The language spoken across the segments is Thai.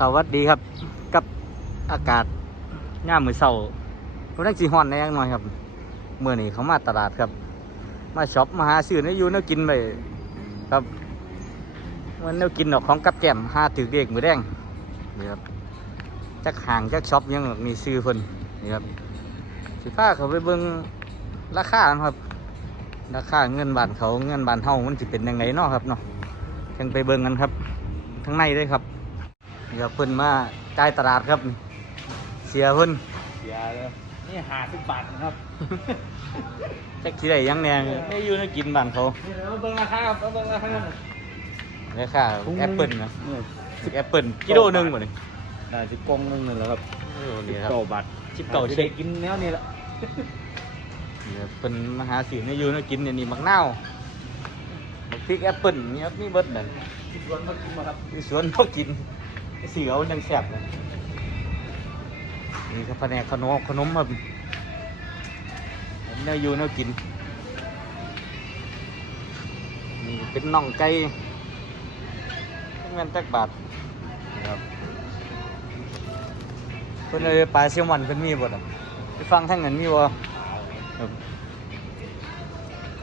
สวัสดีครับ กับอากาศง่ามมือเสาพนักสีฮอนแน่ยังหน่อยครับเมื่อนี้เขามาตลาดครับ มาช็อปมาหาซื้อเนื้อยู่เนื้อกินไปครับมันเนื้อกินดอกของกับแก้มหาถือเด็กมือแดงนี่ครับจักห่างจักช็อปยังมีซื้อเพิ่นนี่ครับสิฟ้าเขาไปเบิ่งราคาครับ ราคาเงินบาทเขาเงินบาทเฮามันสิเป็นยังไงเนาะครับเนาะยังไปเบิ่งกันครับ ทั้งในเลยครับ นี่ครับเพิ่นมาจ่ายตลาดครับ เสียเพิ่นเสียเลยนี่หาสิบบาทครับจักสิได้หยังแหน่ไม่อยู่ในกินบ้านเขานี่เราเบิ่งราคาครับเราเบิ่งราคาครับราคาแอปเปิลนะแอปเปิลกิโลหนึงบ่นี่ได้สิบกล่องหนึงนี่แหละครับโอ้นี่ครับเก้าบาทชิปเก่าจะเช็ได้คกินแนวนี้ละนี่ครับเพิ่นมาหาซื้อในอยู่ในกินเนี่ยนี่มักนาวบักพริกแอปเปิลนี่ครับมีเบิดนั่นคิดว่ามากินมาครับที่สวนเขากิน เสือเอาจังแซ่บเลยนี่ครับแผนกขนมขนมครับเนื้ออยู่เนื้อกินนี่เป็นน่องไก่เงินตักบาทครับเพิ่นเลยปลาเซียมวันเพิ่นมีบ่ล่ะไปฟังทั้งนั้นมีบ่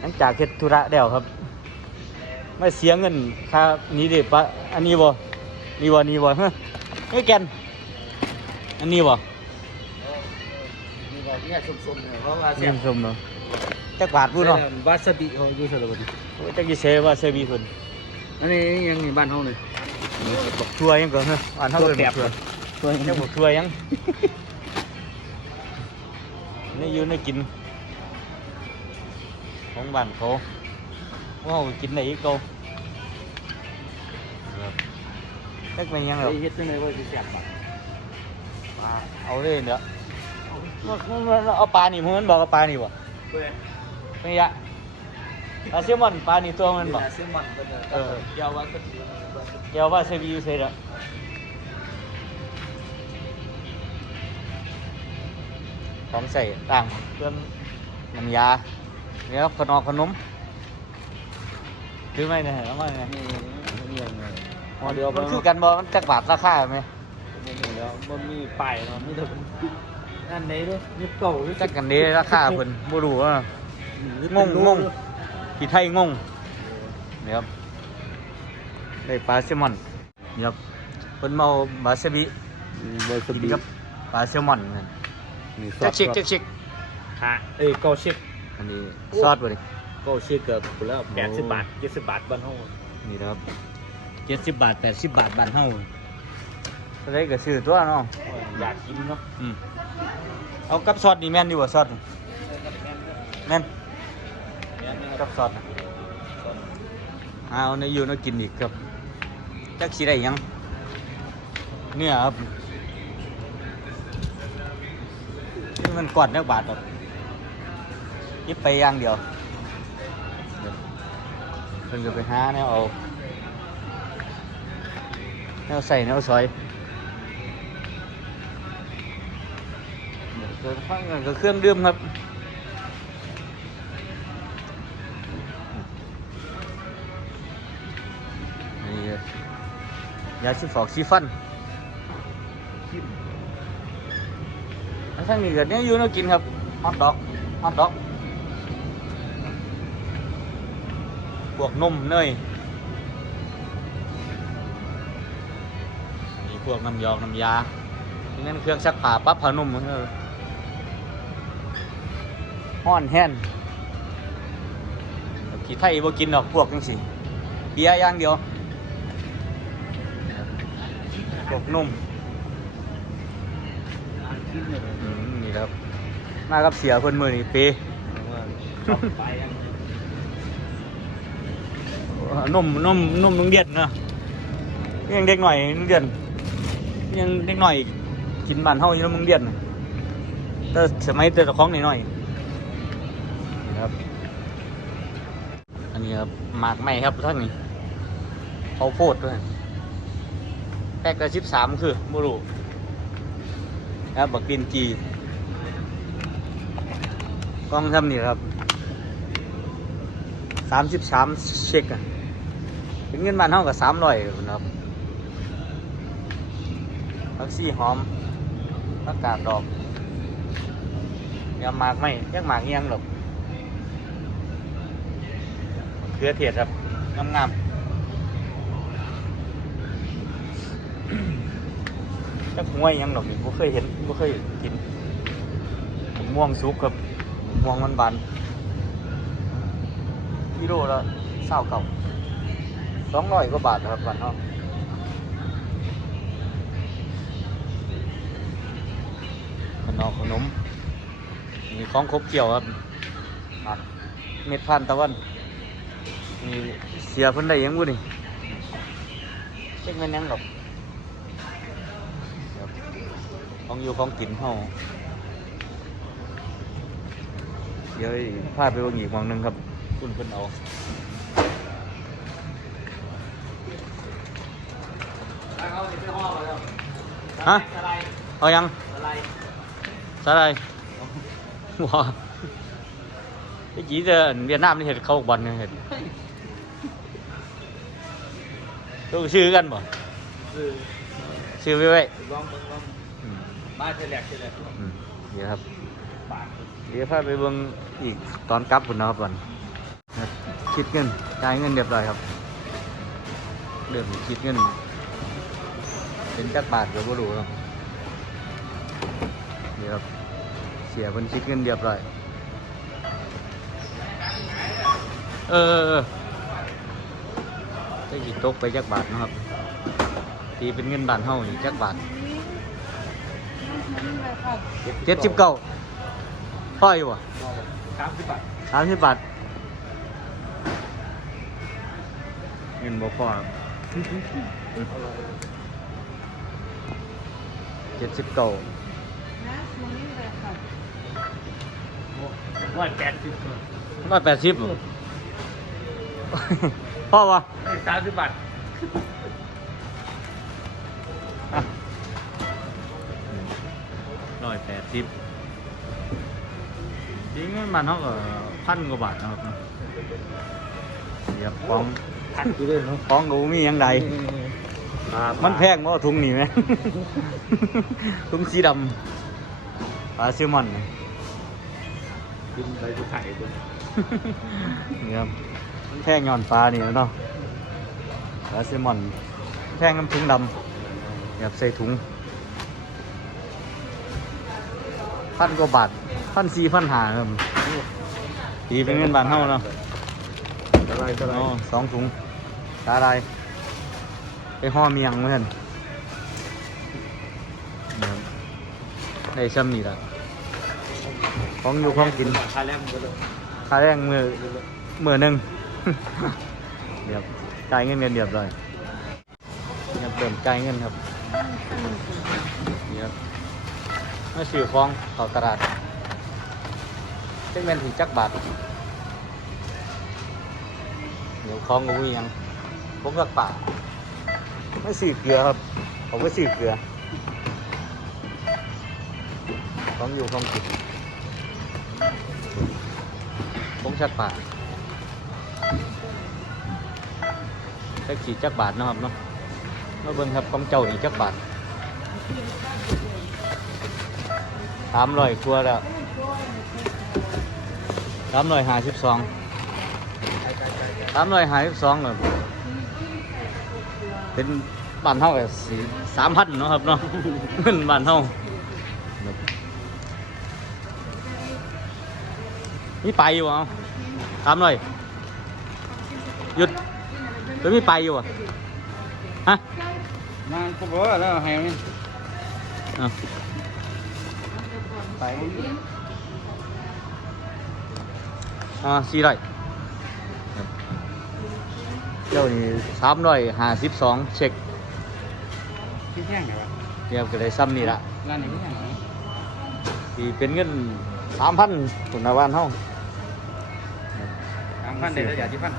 หลังจากเฮ็ดธุระแล้วครับ ไม่เสียเงินค่านี้เด้ปะอันนี้บ่ นี่บ่นี่บ่เฮ้ยเฮ้ยแกนอันนี้บ่นี่ก็เนี่ยสมๆเนี่ยเพราะว่าเสีเสียยมชมเนาะจักบาทพูดเนาะวาซาบิเขาอยู่สระบุรีโอ้ยจักกี่เซว่าเซบีเพิ่นอันนี้ยังมีบ้านเฮาเลยบอกทัวร์ยังก่อนเฮ้ยอ่านเท่าเดิมทัวร์ตัวนี้ยังบอกทัวร์ยัง นี่อยู่ในกิน ของบ้านเขาว่าเขากินได้อีกเก่าครับ จักเป็นยังหรอกไอ้เฮ็ดจังได๋ว่าสิแซ่บบัดมาเอาเลยเดี๋ยวมันมันเอาปลานี่มันบอกเอาปลานี่บ่เพิ่นไม่ยะปลาเซลมอนปลานี่ตัวมันบ่ เสียมันเพิ่นเออเกี่ยวว่าก็สิเดี๋ยวว่าเซบีอยู่เสร็จแล้วของใส่ต่างเครื่องน้ำยาเนี่ยครับขนมขนมคือไม่เนี่ยเอามาไงนี่นี่ยังไง อ๋อเดี๋ยวมันคือกันบ่มันจักบาทราคาไหมบ่มีแล้วบ่มีป้ายเนาะมีแต่อันไหนเด้อมีเก่าหรือจักกันเด้ราคาเพิ่นบ่รู้ว่างงงงพี่ไทยงงนี่ครับได้ปลาแซลมอนนี่ครับเพิ่นเมาบาซาบิบอยสกินบีกับปลาแซลมอนนั่นนี่จักชิกจักชิกฮะเอ้ยเก้าชิกอันนี้ซอสบ่ดิเก้าชิกเกือบพุ่นแล้วโอ้แปดสิบบาทยี่สิบบาทบ้านเฮานี่นะครับ เจ็ดสิบบาทแปดสิบบาทบ้านเฮาก็ได้ก็ซื้อตัวเนาะอยากกินเนาะอืมเอากับซอสนี่แม่นดีกว่าซอสนี่แม่นกับซอสน่ะเอาในอยู่ในกินอีกครับจักสิได้หยังเนี่ยครับนี่มันกวาดนักบาทครับยิบไปอย่างเดียวเดี๋ยวเพิ่นก็ไปหาแนวเอา แนวใส่แนวซอยเดินข้างกันก็เครื่องดื่มครับนี่ยาสีฟอกสีฟันทั้งนี้ก็เนี่ยอยู่เนากินครับฮอทดอกฮอทดอกพวกนมเนย วกน้ำยองน้ำยาที่นั่นเครื่องซักผ้าปั๊บผ้านุ่มมันเออห้อนแห้นขี้ไทยบ่กินดอกพวกจังสิเบียร์อย่างเดียวพวกนุ่มนี่ครับมากับเสียเพิ่นมือนี่ปชอบไปยังนุ่มนุ่มนุ่มโรงเรียนเนาะยังเด็กหน่อยโรงเรียน ยังเด็กหน่อยกินบ้านเฮาอยู่โรงเรียนน่ะแต่สมัยแต่เจ้าของหน่อยๆนี่ครับ อันนี้ครับหมากไหม้ครับท่านนี้เขาวโพดด้วยแพ็กละสิบสามคือบุรุครับบักดินจีกล้องทำนี่ครับสามสิบสามเช็คอะเป็นเงินบ้านเท่ากับสามร้อยครับ ผักซี่หอมผักกาดดอกยำหมากไม่ยังหมากเงี้ยงหรอกเครือเทียดครับงามๆจักมวยยังหรอกนี่บ่เคยเห็นบ่เคยกินผมม่วงสุกครับม่วงมันบานกิโลละเศร้าเก่าสองร้อยกว่าบาทครับบ้านเฮาข นมขนมมีของครบเกี่ยวครับอะเม็ดพันตะวันมีเสียเพิ่นได้หยังบุนี่เช็คแม่นยังหรอกของอยู่ของกินเฮาเดี๋ยวพาไปเบิ่งอีกหมองหนึงครับ คุณเพิ่นเอาฮะเอายัง สาอะไรว้าเมื่อกี้เจอเวียดนามนี่เห็ดเข้าบอลเนี่ยเห็ดต้องชื่อกันบ่คือชื่อไว้ไว้ลองเบิ่งลองอืมบ้านเฉลี่ยเฉลี่ยอืมเดี๋ยวครับบาทเดี๋ยวพาไปเบิ่งอีกตอนกลับคุณนะครับก่อนครับคิดเงินจ่ายเงินเรียบร้อยครับเรื่องคิดเงินเป็นจักบาทก็บ่รู้ครับ เดี๋ยวครับ เสียเพิ่นคิดเงินเรียบร้อย เออจะกี่ตกไปจักบาทนะครับตีเป็นเงินบาทเฮานี่จักบาทเจ็ดสิบเก้าพ่ออยู่วะสามสิบบาทสามสิบบาทเงินบ่พอเจ็ดสิบเก้า ว่าแปดสิบร้อยแปดสิบพ่อวะสามสิบบาทร้อยแปดสิบจริงๆมันเท่ากับพันกว่าบาทนะครับเดี๋ยวของทันกูเลยเนาะของหนูมีหยังไงมันแพงมั้ถุงนี่ไหมถุงสีดำ ปลาซิลมอนนี่กินไปกูไข่กูนี่ครับมันแพงย้อนปลานี่แหล้วเนาะปลาซิลมอนแพงน้ำถุงดำแบบใส่ถุงพันกว่าบาทพันสี่พันหาครับตีเป็นเงินบาทเท่าเนาะอะไรก็อะไรอ๋อสองถุงตาอะไรไปห่อเมียงเหมือนกันนี่ครับได้ซ้ำนี่ละ ของอยู่ของกินค่าแรกมันก็เลยค่าแรงมือมือหนึ่งเดี๋ยวจ่ายเงินเงินเรียบร้อยเดี๋ยวเติมจ่ายเงินครับเดี๋ยวมาซื้อของเขาตลาดเจ๊งเป็นถึงจักบาทเดี๋ยวของก็มีหยังผมกับป่าไม่สีเกลือครับผมไม่สีเกลือของอยู่ของกิน ผมชัดป่าจักขีดจักบาทเนาะครับเนาะมาเบิ่งครับของเจ้านี่จักบาทสามร้อยกว่าแล้วสามร้อยห้าสิบสองสามร้อยห้าสิบสองเลยเป็นบ้านเท่ากับสี่สามพันเนาะครับเนาะเงินบ้านเท่า มีไปอยู่เอาสามร้อย หยุดหรือมีไปอยู่อะฮะมาก็บอกว่าแล้วให้มันเอาไปอ่าสี่ร้อยครับเจ้านี่สามร้อยห้าสิบสองเช็คที่แห้งไงวะเรียบก็ได้ซ้ำนี่ละร้านนี้ที่แห้งไหนที่เป็นเงินสามพันตุนนาบ้านเฮาสาม พันเด็ดระยะที่พัน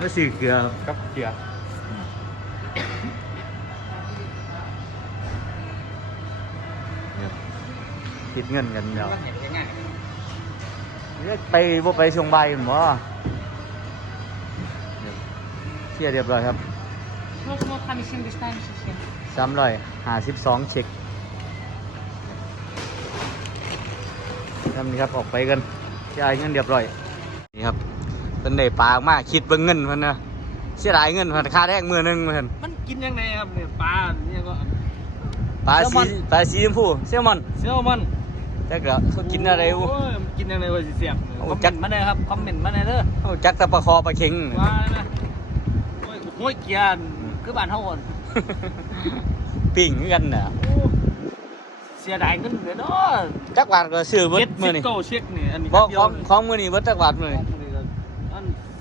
มาซื้เกลือครับเกลือคิดเงินกันเดี๋ยวไปว่ไปชงใบหมอเสียเรียบร้อยครับสามร้อยห้าสิบสองเช็คทำนี้ครับออกไปกันจ่ายเงินเรียบร้อยนี่ครับ เป็นได้ปลามากคิดเบิ่งเงินเพิ่นนะเสียดายเงินเพิ่นค่าแรกมือหนึงเพิ่นมันกินยังไงครับเนี่ยปลาเนี่ยก็ ปลาแซลมสีอน ปลาสีชมพูเซลมอนเซลมอนจักเหรอเขากินอะไรวะโอ้ยมันกินยังไงวะสิเสียบโอ้คอมเมจักนต์มาเลยครับคอมเมนต์มาเลยเด้อเอาจักแตะปลาคอปลาเค็ง ว่านะโอ้ยโอ้ยเกียร์คือบ้านเฮาอ่อนปิ่งคือกันน่ะโอ้เสียดายเงินเลยเนาะจักบาทก็ซื้อเบิเจ็ดดมื้สิอบนี่เก้าเช็คนี่อันนี้บ่เดีขยวองของมื้อนี้เบิดจักบาทมื้อขนี้องมื้อนี้ก็อัน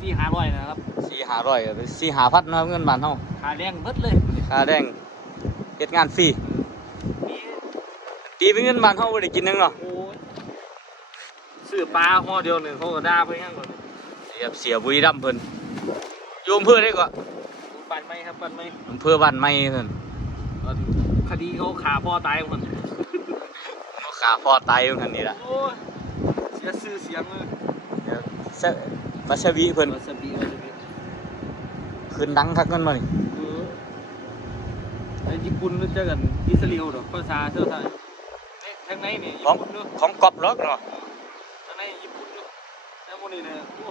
สี่ห้าร้อยนะครับสี่ห้าร้อยสี่ห้าพันนะครับเงินบ้านเฮาค่าแรงเบิดเลยค่าแรงเฮ็ดงานฟรีนี่ตีเป็นเงินบ้านเฮาบ่ได้กินหนึงเนาะโอ้ยซื้อปลาห่อเดียวหนึ่งเขาก็ด่าไปยังก่อนนี่ครับเสียบุรีรัมย์เพิ่นอยู่อำเภอได้ก็ปันไหมครับปันไหมอำเภอบ้านไม้เพิ่นอันคดีเขาขาพ่อตายหมดเขาขาพ่อตายอยู่หั่นนี่ล่ะโอ้ยเสียชื่อเสียงเลยเดี๋ย วซะปัสวีเพิ่นวาซาบิวาซาบิขึ้นดังคักเงินมานี่เออไอ้ญี่ปุ่นรู้จักกันอิสราเอลดอกภาษาเท่าไทยเอ๊ะทางไหนเนี่ยของญี่ปุ่นเนอะของกอบล็อกเนาะทางไหนญี่ปุ่นเนอะแล้วพวกนี้เนี่ยโอ้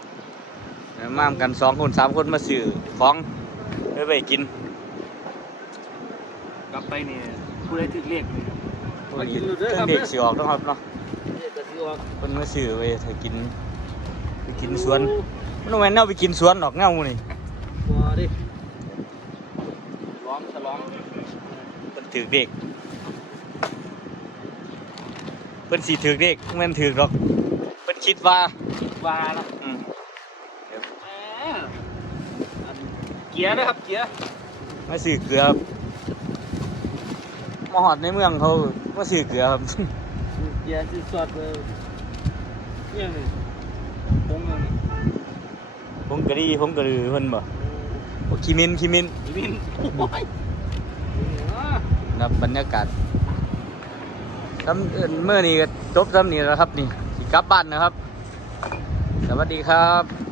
เดี๋ยวมามกันสองคนสามคนมาซื้อของไปไปกิน กลับไปเนี่ยผู้ใดถึกเรียกเนี่ยโอ้ยไปกินอยู่เด้อเคครัรื่อบงเด็กสิออกต้องครับเนาะเรียกกระซิวเพิ่นมาซื้อไปถ้ากิน ไปกินสวนมันเอาแม่นเอาไปกินสวนดอกเงานี่ว้าดิร้องฉลองเพิ่นถือเด็กเพิ่นสิถือเด็กแม่นถือดอกเพิ่นคิดว่าว่าละอืมแหมอันเกียร์นะครับเกียร์มาซื้อเกลือครับมาฮอดในเมืองเขามาซื้อเกลือครับ เกียร์ที่สอดเลยเนี่ยนี่ พงเลยนี่ผมกะดีผมกะลือเพิ่นบ่โอ้คิมินคิมินวินโอ้ยอ่านะครับบรรยากาศซ้ำเอิ้นเมื่อนี้ก็จบซ้ำนี่แล้วครับนี่สิกลับบ้านนะครับ สวัสดีครับ